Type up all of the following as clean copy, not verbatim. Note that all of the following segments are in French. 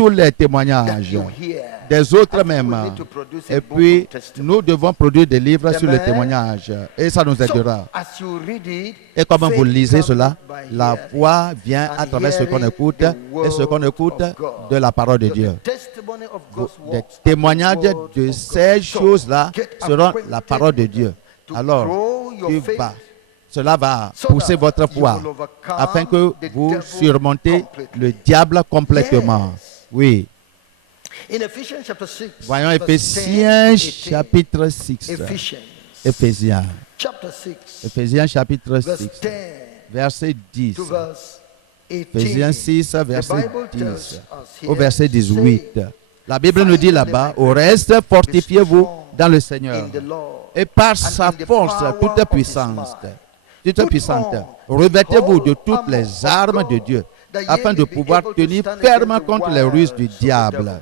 tous les témoignages des autres même. Et puis, nous devons produire des livres sur le témoignage. Et ça nous aidera. Et comme vous lisez cela, la foi vient à travers ce qu'on écoute et ce qu'on écoute de la parole de Dieu. Les témoignages de ces choses-là seront la parole de Dieu. Alors, cela va pousser votre foi afin que vous surmontez le diable complètement. Oui. Voyons Éphésiens chapitre 6. Éphésiens chapitre 6, verset 10. Éphésiens 6, verset 10 au verset 18. La Bible nous dit là-bas, au reste, fortifiez-vous dans le Seigneur et par sa force toute puissante, revêtez-vous de toutes les armes de Dieu afin de pouvoir tenir ferme contre les ruses du diable.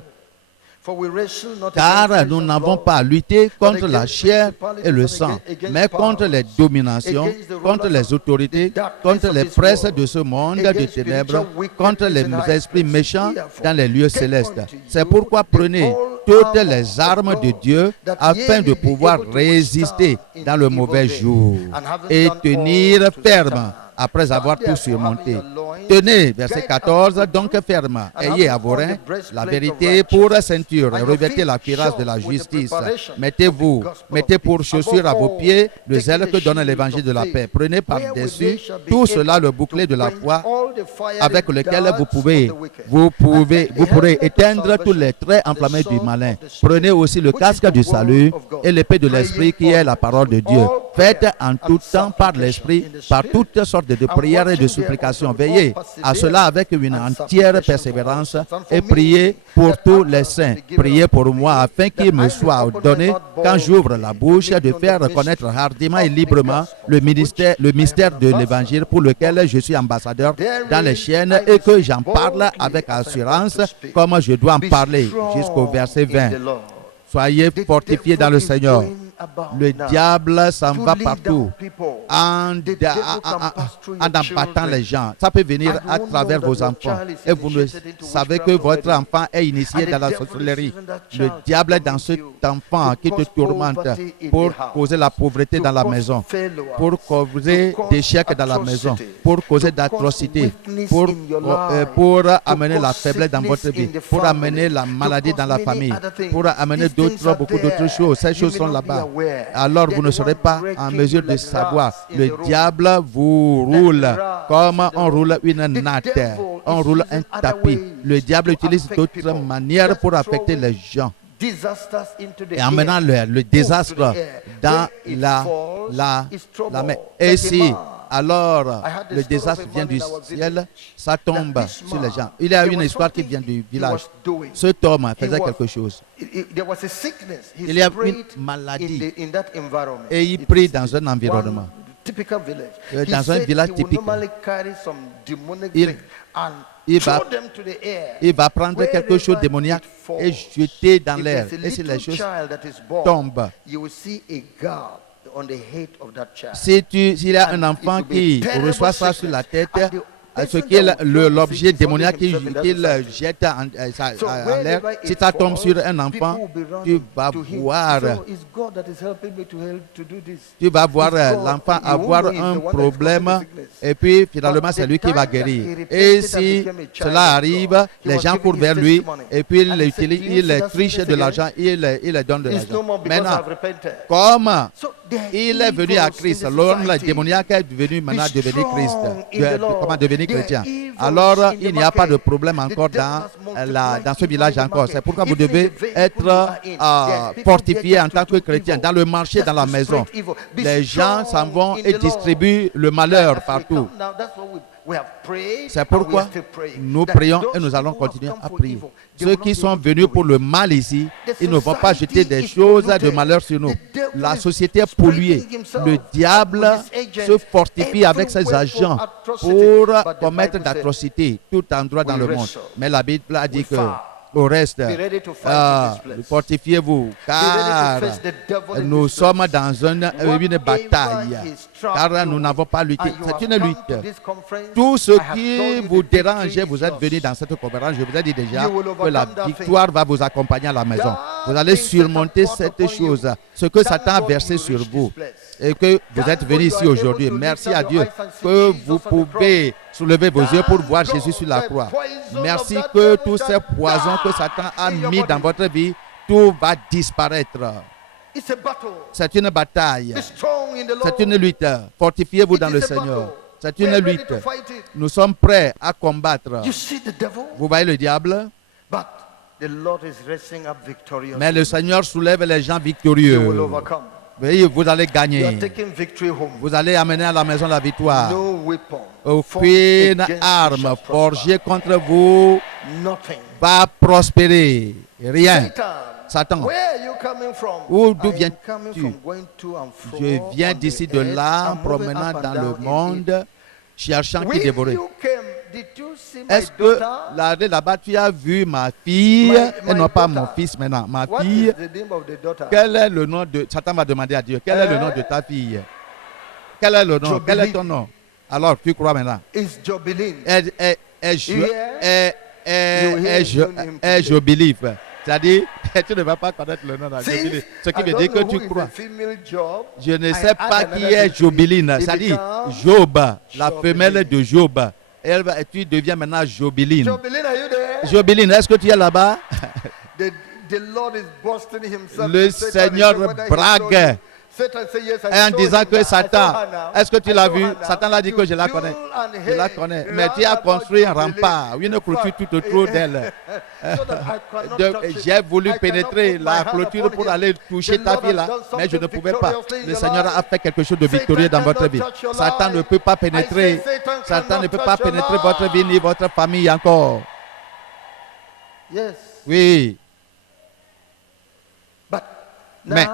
Car nous n'avons pas à lutter contre la chair et le sang, mais contre les dominations, contre les autorités, contre les presses de ce monde de ténèbres, contre les esprits méchants dans les lieux célestes. C'est pourquoi prenez toutes les armes de Dieu afin de pouvoir résister dans le mauvais jour et tenir ferme après avoir tout surmonté. Tenez, verset 14, donc ferme, ayez à vos reins la vérité pour ceinture, revêtez la cuirasse de la justice, mettez pour chaussure à vos pieds le zèle que donne l'évangile de la paix. Prenez par-dessus tout cela le bouclier de la foi avec lequel vous pourrez éteindre tous les traits enflammés du malin. Prenez aussi le casque du salut et l'épée de l'esprit qui est la parole de Dieu. Faites en tout temps par l'esprit, par toutes sortes de prières et de supplications. Veillez à cela avec une entière persévérance et priez pour tous les saints. Priez pour moi afin qu'il me soit donné, quand j'ouvre la bouche, de faire reconnaître hardiment et librement le mystère de l'évangile pour lequel je suis ambassadeur dans les chaînes et que j'en parle avec assurance comme je dois en parler. Jusqu'au verset 20. Soyez fortifiés dans le Seigneur. Le diable s'en va partout en abattant les gens. Ça peut venir à travers vos enfants. Et vous ne savez que votre enfant est initié dans la sorcellerie. Le diable est dans cet enfant qui te tourmente pour causer la pauvreté dans la maison, pour causer d'échecs dans la maison, pour causer d'atrocités, pour amener la faiblesse dans votre vie, pour amener la maladie dans la famille, pour amener beaucoup d'autres choses. Ces choses sont là-bas. Alors vous ne serez pas en mesure de savoir. Le diable vous roule comme on roule une natte, on roule un tapis. Le diable utilise d'autres manières pour affecter les gens et amenant le désastre dans la mer. Et si alors le désastre vient du ciel, ça tombe sur les gens. Il y a une histoire qui vient du village. Cet homme faisait quelque chose. Il y a une maladie et il prie dans un environnement. Dans un village typique. Il va prendre quelque chose de démoniaque et jeter dans l'air. Et si les choses tombent, s'il y a un enfant qui reçoit ça sur la tête, ce qui est l'objet démoniaque qu'il jette en l'air, si ça tombe sur un enfant, tu vas voir l'enfant avoir un problème et puis finalement c'est lui qui va guérir. Et si cela arrive, les gens courent vers lui et puis il triche de l'argent, il donne de l'argent. Maintenant, comme il est venu à Christ, l'homme démoniaque est devenu maintenant devenir chrétien. Alors, il n'y a pas de problème encore dans ce village encore. C'est pourquoi vous devez être fortifié en tant que chrétien. Dans le marché, dans la maison, les gens s'en vont et distribuent le malheur partout. C'est pourquoi nous prions et nous allons continuer à prier. Ceux qui sont venus pour le mal ici, ils ne vont pas jeter des choses de malheur sur nous. La société est polluée. Le diable se fortifie avec ses agents pour commettre d'atrocités tout endroit dans le monde. Mais la Bible a dit que Au reste, Be ready to fight in this place. fortifiez-vous, Be ready car to face the devil in nous this sommes place. dans une bataille, car nous n'avons pas lutté. C'est une lutte. Tout ce qui vous dérange, vous êtes venus dans cette conférence, je vous ai dit déjà que la victoire va vous accompagner à la maison. Vous allez surmonter cette chose, ce que Satan a versé sur vous, et que vous êtes venus ici aujourd'hui. Merci à Dieu que vous pouvez soulever vos yeux pour voir Jésus sur la croix. Merci que tous ces poisons que Satan a mis dans votre vie, tout va disparaître. C'est une bataille. C'est une lutte. Fortifiez-vous dans le Seigneur. C'est une lutte. Nous sommes prêts à combattre. Vous voyez le diable? Mais le Seigneur soulève les gens victorieux. Oui, vous allez gagner. Vous allez amener à la maison la victoire. Aucune arme forgée contre vous va prospérer. Rien. Satan, d'où viens-tu? Je viens d'ici, de là, promenant dans le monde, cherchant qui dévorer. Est-ce que là-bas tu as vu ma fille, et non pas mon fils maintenant, ma fille? Quel est le nom de... Satan va demander à Dieu, quel est le nom de ta fille? Quel est le nom? Quel est ton nom? Alors tu crois maintenant? Je believe. C'est-à-dire, tu ne vas pas connaître le nom de Jobeline. Ce qui veut dire que tu crois. Je ne sais pas qui est Jobeline. C'est-à-dire, Job, la femelle de Job. Tu deviens maintenant Jobeline. Jobeline, est-ce que tu es là-bas? Le Seigneur brague en disant que Satan, est-ce que tu l'as vu? Satan l'a dit que je la connais. Je la connais. Mais tu as construit un rempart, une clôture tout autour d'elle. J'ai voulu pénétrer la clôture pour aller toucher ta fille là, mais je ne pouvais pas. Le Seigneur a fait quelque chose de victorieux dans votre vie. Satan ne peut pas pénétrer. Satan ne peut pas pénétrer votre vie ni votre famille encore. Oui. Mais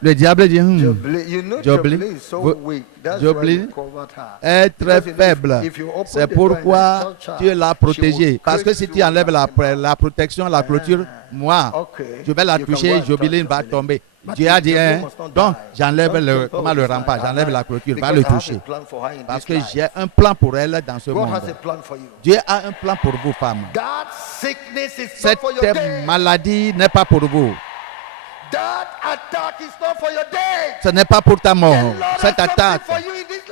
le diable dit, Jobeline est très faible. C'est pourquoi tu l'as protégée. Parce que si tu enlèves la protection, la clôture, moi, je vais la toucher, Jobeline va tomber. Dieu a dit, donc j'enlève le rempart, j'enlève la clôture, va le toucher. Parce que j'ai un plan pour elle dans ce monde. Dieu a un plan pour vous, femmes. Cette maladie n'est pas pour vous. Ce n'est pas pour ta mort. Cette attaque,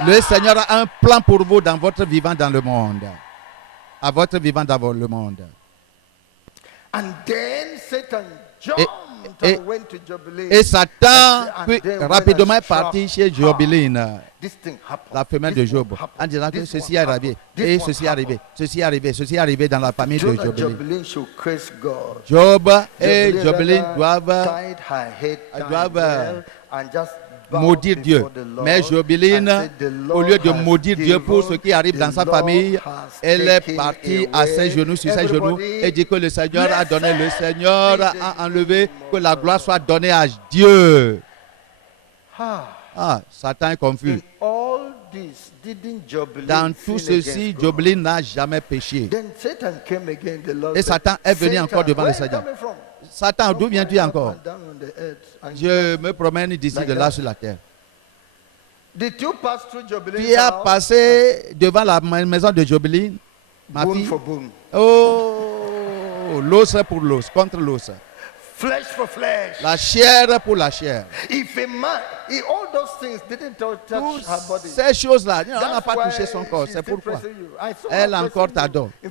le Seigneur a un plan pour vous dans votre vivant dans le monde. À votre vivant dans le monde. Et Satan rapidement est parti chez Jobeline, la femelle de Job, en disant que ceci est arrivé, et ceci est arrivé, ceci est arrivé, ceci est arrivé dans la famille de Jobeline. Job et Jobeline doivent maudire Dieu. Mais Jobeline, au lieu de maudire Dieu pour ce qui arrive dans sa famille, elle est partie à ses genoux, sur ses genoux, et dit que le Seigneur a donné, le Seigneur a enlevé, que la gloire soit donnée à Dieu. Satan est confus. Dans tout ceci, Jobeline n'a jamais péché. Et Satan est venu encore devant le Seigneur. Satan, d'où viens-tu encore? Je me promène d'ici, de là sur la terre. Tu as passé devant la maison de Jobeline, ma fille? Oh, l'os pour l'os, contre l'os. Flesh for flesh. La chair pour la chair. Toutes ces choses-là, on n'a pas touché son corps. C'est pourquoi elle encore t'adore. Elle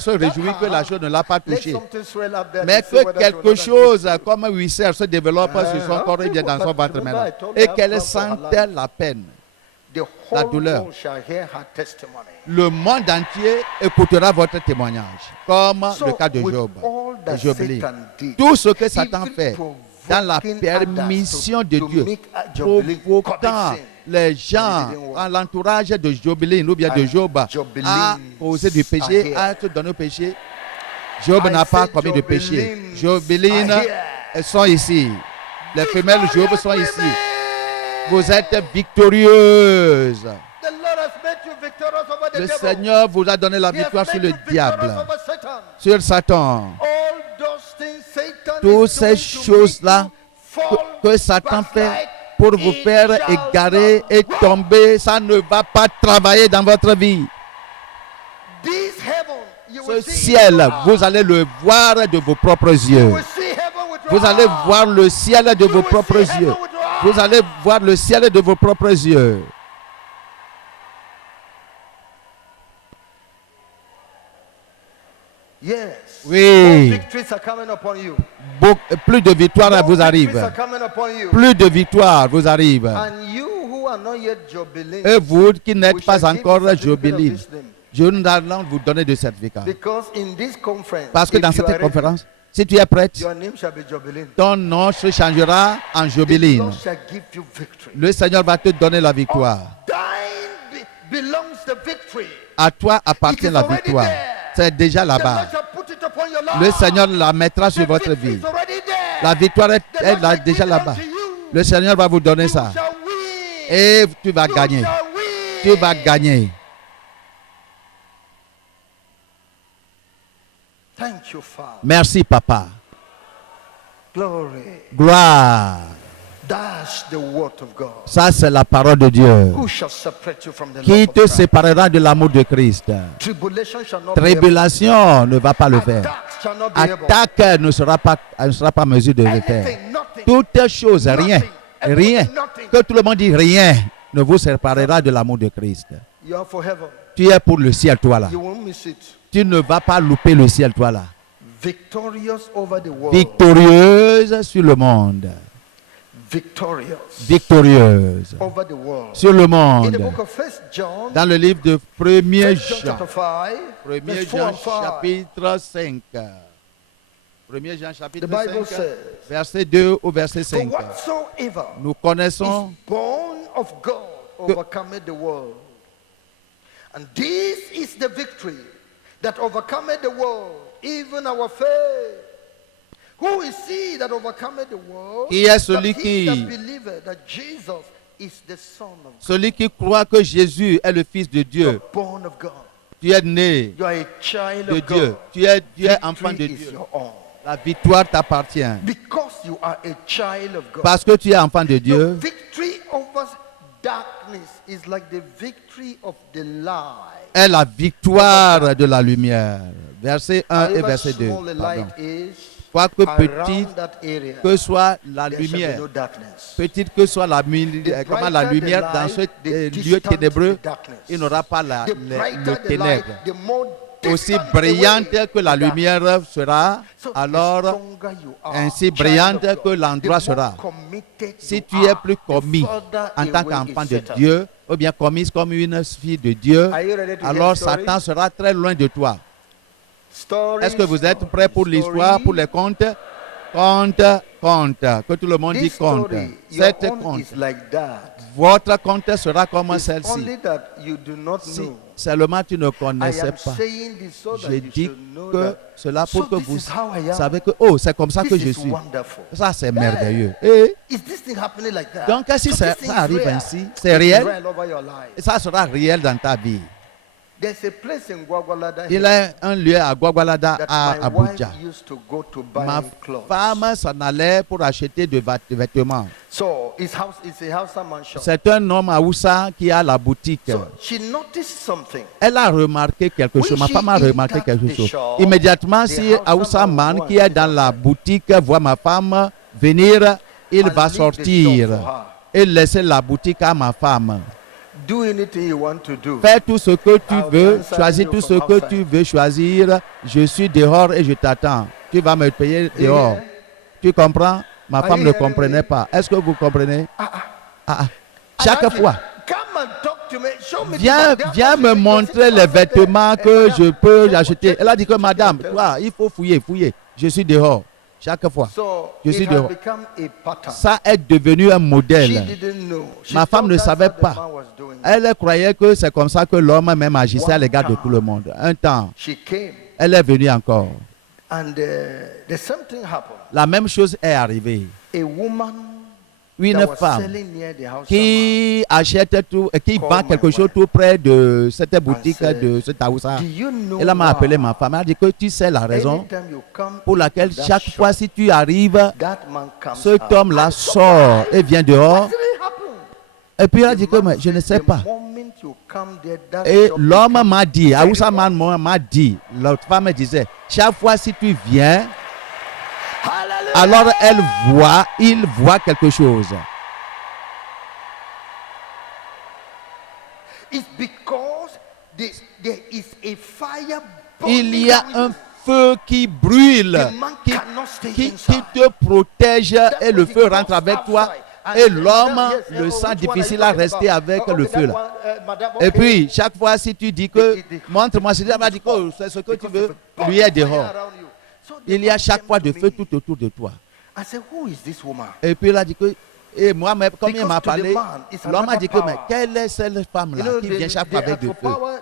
se réjouit que la chose ne l'a pas touché. Mais que quelque chose comme un ulcère se développe sur son corps et bien dans son ventre maintenant. Et qu'elle sente la peine, la douleur. Le monde entier écoutera votre témoignage, comme le cas de Job. Tout ce que Satan fait dans la permission de Dieu, provoquant les gens à l'entourage de Jobeline ou bien de Job à causer du péché, à te donner au péché. Job n'a pas commis de péché. Jobeline, elles sont ici. Les femelles Job sont ici. Vous êtes victorieuses. has made you victorious over the Le devil. Seigneur vous a donné la He has victoire made sur you le victorious diable, over Satan. sur Satan. All those things Satan Toutes is ces doing to choses-là make you fall, que Satan fait backslide, pour vous it faire shall égarer not et work. tomber, ça ne va pas travailler dans votre vie. This heaven, you Ce will see ciel, it with your vous eyes. allez le voir de vos propres You yeux. will see heaven with your Vous allez eyes. voir le ciel de You vos will propres see yeux. heaven with your eyes. Vous allez voir le ciel de vos propres yeux. Yes. Oui. More victories are coming upon you. Plus de victoires More vous victories arrivent. are coming upon you. Plus de victoires vous arrivent. And you who are not yet jubilant, Et vous qui we n'êtes pas shall give encore you certificate of jubiles, wisdom. nous allons vous donner de certificats. Because in this conference, Parce que if dans you are cette ready, conférence, si tu es prête, your name shall be jubilant. ton nom se changera en The jubiline. Lord shall give you victory. Le Seigneur va te donner la victoire. Thine belongs the victory. À toi appartient It is la already victoire. there. C'est déjà The là-bas. Lord shall put it upon your life. Le Seigneur la mettra The sur votre victory vie. is already there. La victoire est, The est Lord là, shall déjà give it là-bas. unto you. Le Seigneur va vous donner You ça. shall win. Et tu vas You gagner. shall win. Tu vas gagner. Thank you, Father. Merci, Papa. Glory. Gloire. That's the word of God. Ça, c'est la parole de Dieu. Who shall separate you from the Qui love of te Christ? séparera de l'amour de Christ? Tribulation shall not be able. Tribulation ne va pas le faire. Attacks shall not be able. Attaque ne sera pas en mesure de le faire. Anything, nothing. Toutes choses, rien, rien, que tout le monde dit rien, ne vous séparera de l'amour de Christ. You are for heaven. Tu es pour le ciel, toi là. You won't miss it. Tu ne vas pas louper le ciel, toi là. Victorious over the world. Victorieuse sur le monde. Victorious Victorieuse over the world. sur le In the monde. book of 1 John, Dans le livre de 1er 1 John Jean, chapter 5, 1er verse 4 Jean and 5. chapitre 5. 1er Jean The chapitre Bible 5, says, verset 2 au verset for 5. whatsoever Nous is connaissons born of God overcometh the world. And this is the victory that overcometh the world, even our faith. Who is he that overcometh the world? Qui est celui But he qui- that believeth that Jesus is the Son of God, celui qui croit que Jésus est le Fils de Dieu. born of God. Tu es né You are a child de of Dieu. God. Tu es enfant de Victory is Dieu. your own. La victoire t'appartient. Because you are a child of God. Parce que tu es enfant de The Dieu, victory over darkness is like the victory of the lie. est la victoire de la lumière. Verset 1 et However verset 2. small the Pardon. light is, Quoique petite around that area, que soit la there shall be lumière, no darkness. petite que soit la, The comment la brighter the lumière dans light, ce the lieu distant ténébreux, the darkness. il n'aura pas The le brighter the ténèbre. light, the more Aussi distant the brillante way que la to darkness. lumière sera, So the alors stronger you are, ainsi child brillante of que God, l'endroit the more sera. committed Si you tu es are, plus the commis further en tant away qu'enfant is de Satan. Dieu, ou bien commise comme une fille de Dieu, Are you ready to hear alors the story? Satan sera très loin de toi. Story, Est-ce que vous êtes story, prêts pour story. l'histoire, pour les contes? Conte, conte. Que tout le monde dit This conte. story, your Cette own conte. is like that. Votre conte sera comme It's celle-ci. only that you do not Si know. seulement tu ne I connaissais am pas. saying this so that Je you dis should know que that. cela So pour que this vous is how I am. savez que, oh, c'est comme ça This que je is suis. wonderful. Ça, c'est merveilleux. Et Is this thing happening like that? donc, si So ça, this thing ça is arrive real. ainsi, c'est It's réel, real over your life. ça sera réel dans ta vie. There's a place in Gwagwalada Il y here a un lieu à Gwagwalada, that à my Abuja. wife used to go to buy Ma clothes. femme s'en allait pour acheter des vêtements. So it's a house mansion. C'est un homme à Oussa qui a la boutique. So she noticed something. Elle a remarqué quelque chose. Ma she femme a remarqué entered quelque the chose. shop, Immédiatement, the si Hausa Aoussa man Man, qui est dans la boutique, voit ma femme venir, il and va leave the sortir shop for her. et laisser la boutique à ma femme. Do anything you want to do. Fais tout ce que tu I'll veux, be answering choisis you tout ce from que outside. tu veux choisir. Je suis dehors et je t'attends. Tu vas me payer You dehors. hear? Tu comprends? Ma Are femme you ne hearing comprenait me? pas. Est-ce que vous comprenez? Ah, ah. Ah, ah. And Chaque I said, fois, come and talk to me. Show me viens, the- viens me montrer les vêtements que je peux acheter. Elle a dit que madame, toi, il faut fouiller, fouiller. Je suis dehors. Chaque fois. So Je suis it has dehors. become a pattern. Ça est devenu un She modèle. didn't know. She Ma femme thought ne that's savait what the pas. man was doing. Elle croyait que c'est comme ça que l'homme même agissait à l'égard de tout le monde. Un temps, She came elle est venue encore. and the same thing happened. La même chose est arrivée. A woman une that was femme selling near the house qui achète tout, qui Call vend my quelque chose wife. tout près de cette boutique said, de cet Aoussa. Do you know Elle m'a appelé why ma femme. Elle a dit que tu sais la raison anytime you come pour laquelle into that chaque shop, fois si tu arrives, that man comes cet out? homme-là sort et vient dehors. What really happened? Et puis elle a The dit que man mais je ne said, sais pas. The moment you come there, that Et shop l'homme becomes m'a dit, very Aoussa man m'a dit, l'autre femme disait, chaque fois si tu viens, Hallelujah. alors il voit quelque chose. It's because there is a fire Il burning y a down un you. feu qui brûle, The man cannot stay qui inside. te protège That's et le why he feu goes rentre avec toi. outside. And Et he said, l'homme "Madam, yes, le oh, sent which one are difficile you à talking rester about? avec Oh, le okay, feu that là. one, madam, Et okay." puis, chaque fois, si tu dis que The- montre-moi, c'est elle va dire que oh, c'est ce que tu Because veux, of a burning lui est fire dehors. around you. So the Il y a man chaque came fois to de feu me. tout autour de toi. I said, who is this woman? Et puis, il a dit que, et moi, mais comme il Because m'a to the parlé, man, it's l'homme a another dit que, mais power. quelle est cette femme-là You know, qui they- vient chaque they fois avec are du for feu? power,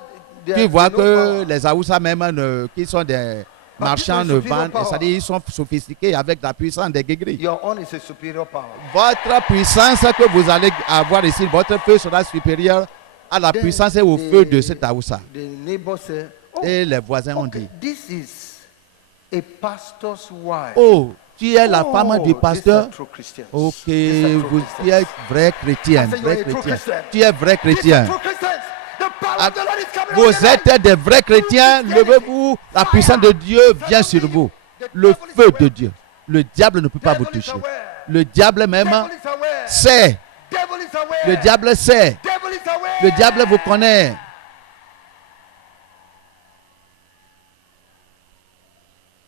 they Tu are- vois they know que power. les Aoussa même, qui sont des marchands, this is ne superior vendent, power. c'est-à-dire ils sont sophistiqués avec la puissance des guégueries. Your own is a superior power. Votre puissance que vous allez avoir ici, votre feu sera supérieur à la Then puissance et au feu de cet Aoussa. The neighbor said, oh, Et les voisins ont okay, dit, this is a pastor's wife. oh, tu es la femme du these pasteur? are true Christians. Ok, These are true tu Christians. es vrai chrétien, I said, vrai you are a true chrétien. Christian. Tu es vrai These are chrétien. true Christians. The power Ah, of the Lord is coming on Vous your life. êtes des vrais chrétiens, levez-vous, la puissance de Dieu vient sur vous. Le feu de Dieu. Le diable ne peut pas vous Devil is toucher. aware. Le diable même Devil is aware. sait. Devil is aware. Le diable sait. Devil is aware. Le diable vous connaît.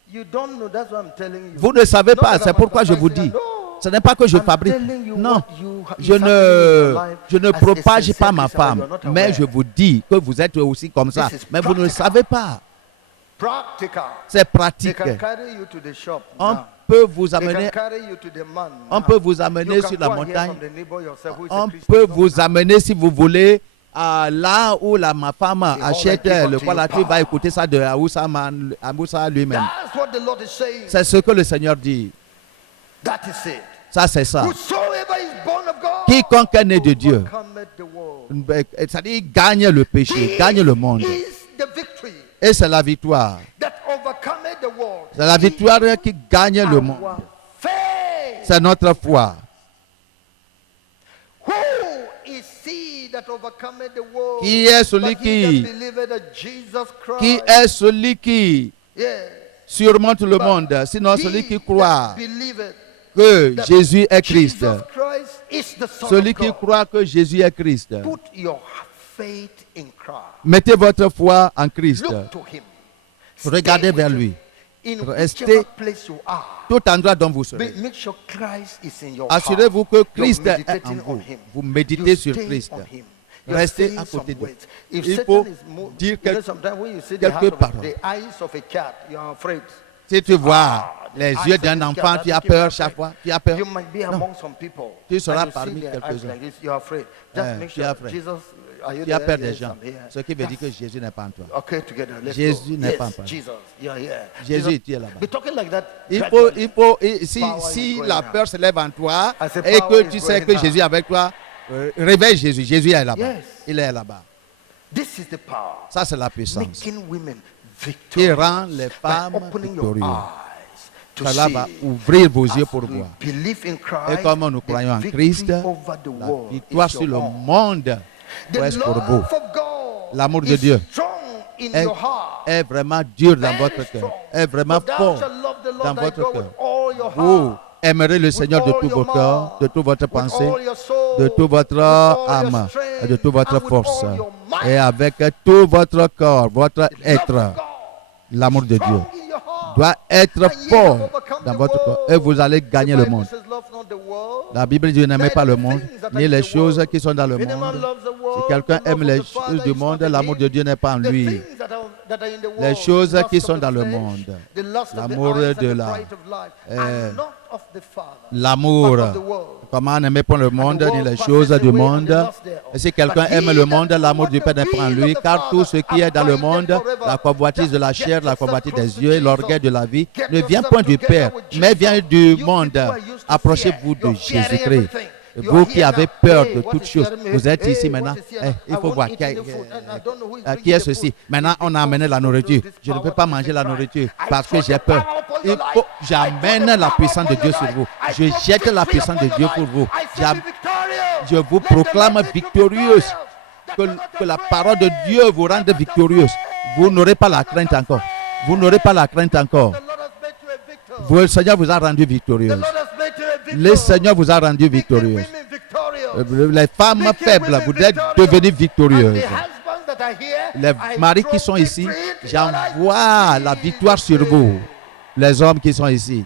You don't know, that's what I'm telling you. Vous ne savez Not pas, that c'est I'm pourquoi je vous advertising dis. that. No. Ce n'est pas que je I'm fabrique. telling you Non, what you ha- je is happening in your life je ne as a propage sincere pas ma Christian, but femme, you are not mais aware. je vous dis que vous êtes aussi comme ça. This is Mais vous ne le practical. savez pas. Practical. C'est They pratique. can carry you to the shop On now. peut vous They amener, can carry you to the man on now. peut vous amener You can sur la go and hear montagne. from the neighbor yourself who is a On Christian. peut No, vous amener, si vous voulez, à là où ma femme achète give le unto quoi là, you tu vas power. écouter ça de Aoussa lui-même. That's what the Lord is saying. C'est ce que le Seigneur dit. That is it. Ça, c'est ça. Whosoever is born of God, Quiconque est né de Dieu, overcometh the world. c'est-à-dire il gagne le péché, This gagne le monde. is the victory Et c'est la victoire. that overcometh the world. C'est la victoire qui gagne le monde. Our faith. C'est notre foi. Who is he that overcometh the world? Qui est celui But he that qui- believeth that Jesus Christ. Qui est celui qui Yes. surmonte le monde, sinon celui He qui croit that believeth que that Jésus est Christ. Jesus Christ is the Son Celui of qui God. croit que Jésus est Christ. Put your faith in Christ. Mettez votre foi en Christ. Look to him. Regardez Stay vers with lui. him. In Restez- whichever place you are, Tout endroit dont vous serez. make sure Christ is in your Assurez-vous heart. que You're Christ est en meditating on vous. him. Vous méditez You sur stay Christ. on him. You're Restez saying à côté some de words. If Il Satan faut is dire you know, sometimes when you see the, quelques heart of paroles. the eyes of a cat, you are afraid. Si tu vois les The yeux eyes d'un of this enfant, cat, tu that as make you peur afraid. chaque fois. Tu as peur. You might be Non. among some people. Tu seras and you parmi see their eyes quelques-uns. like this, you are afraid. Just make Tu es sure afraid. Jesus, are you Tu as there? peur des Yes, gens. I'm here. Ce qui veut dire Just- que Jésus n'est pas en toi. Okay, together. Let's Jésus go. n'est Yes, pas en toi. Jesus, you're here. Jésus, Jesus, tu es là-bas. be talking like that. Il gradually. faut, Power si is la going peur se lève en toi I say et power que is tu sais going que out. Jésus est avec toi, réveille Jésus. Jésus est là-bas. Yes. Il est là-bas. This is the power. Ça, c'est la puissance Making women qui victorious. rend les By femmes opening your victorieuses. eyes to Cela see. va ouvrir vos yeux As pour we voir. believe in Et Christ, comme nous the croyons en victory Christ, over the la world victoire is sur your le own. monde The reste pour love vous. of God L'amour de is Dieu strong in est, your heart. est vraiment dur dans Very votre strong. cœur, est vraiment For thou fort shalt love the Lord dans thy votre God cœur. with all your Vous heart, aimerez le Seigneur de with tout all your votre cœur, mind, de toute votre with pensée, all your soul, de toute votre with all your âme strength, et de toute votre and with force. all your might. Et avec tout votre corps, votre Love être, of God, l'amour de Dieu strong in your heart. doit être And ye fort have overcome dans the votre corps. world. Et vous allez gagner The le Bible monde. says, love not the world. La Bible dit, n'aimez pas le monde, ni les choses qui sont dans le If any man monde. loves the world, Si quelqu'un the love aime of les the Father choses du is monde, not in l'amour him. de Dieu n'est pas en The lui. things that are in the world, Les choses the lust qui of sont the dans le flesh, monde, the lust of the l'amour eyes and de the la- pride of life, euh, are not of the Father, L'amour, but of the world. comment n'aimer pas le monde, ni les choses du monde. Et si quelqu'un aime le monde, l'amour du Père n'est pas en lui, car tout ce qui est dans le monde, la convoitise de la chair, la convoitise des yeux et l'orgueil de la vie, ne vient point du Père, mais vient du monde. Approchez-vous de Jésus-Christ. Vous qui avez peur de toutes choses, vous êtes ici maintenant. Il faut voir qui est ceci. Maintenant, on a amené la nourriture. Je ne peux pas manger la nourriture parce que j'ai peur. J'amène la puissance de Dieu sur vous. Je jette la puissance de Dieu pour vous. Je vous proclame victorieuse. Que la parole de Dieu vous rende victorieuse. Vous n'aurez pas la crainte encore. Vous n'aurez pas la crainte encore. Le Seigneur vous a rendu victorieuse. Le Seigneur vous a rendu victorieuse. Les femmes faibles, vous êtes devenues victorieuses. Les maris qui sont ici, j'envoie la victoire sur vous. Les hommes qui sont ici.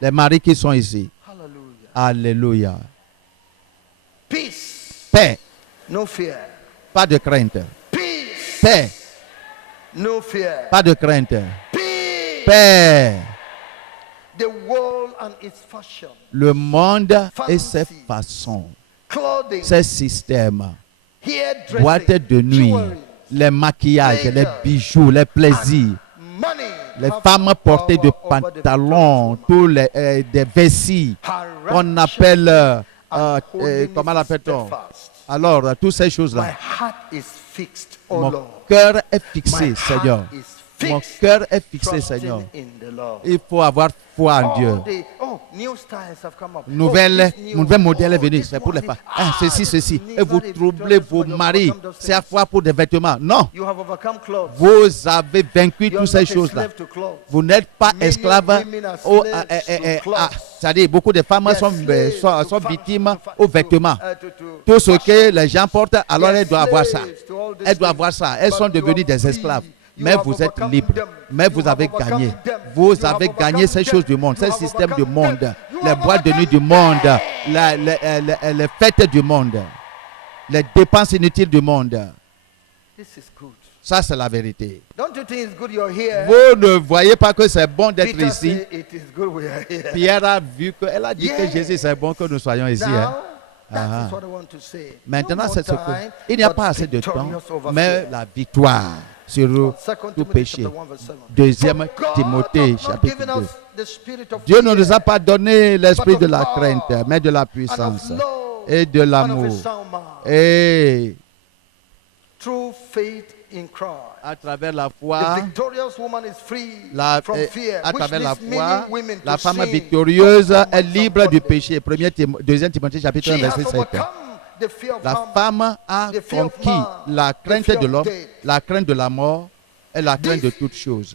Les maris qui sont ici. Alléluia. Paix. Pas de crainte. Paix. Pas de crainte. Paix. Le monde et ses façons, ses systèmes, boîtes de nuit, les maquillages, les bijoux, les plaisirs, les femmes portées de pantalons, tous des vessies qu'on appelle, comment l'appelle-t-on? Alors, toutes ces choses-là. Mon cœur est fixé, Seigneur. Mon cœur est fixé, Seigneur. Il faut avoir foi en Dieu. Nouvelle modèle est venu, c'est pour les femmes. Ceci. Et vous troublez vos maris. C'est à fois pour des vêtements. Non. Vous avez vaincu toutes ces choses-là. Vous n'êtes pas esclave. C'est-à-dire, beaucoup de femmes sont victimes aux vêtements. Tout ce que les gens portent, alors elles doivent avoir ça. Elles doivent avoir ça. Elles sont devenues des esclaves. Mais vous êtes libre. Mais vous avez gagné. Vous avez gagné ces choses du monde, ces systèmes du monde, les boîtes de nuit du monde, les fêtes du monde, les dépenses inutiles du monde. Ça, c'est la vérité. Vous ne voyez pas que c'est bon d'être ici. Pierre a vu qu'elle a dit que Jésus, c'est bon que nous soyons ici. Maintenant, c'est ce que... Il n'y a pas assez de temps, mais la victoire sur tout péché. 2 Timothée, chapitre 2. Dieu ne nous a pas donné l'esprit de la crainte, mais de la puissance et de l'amour. Et à travers la foi, la femme victorieuse est libre du péché. 2 Timothée, chapitre 1, verset 7. La femme a conquis la crainte de l'homme, la crainte de la mort et la crainte de toutes choses.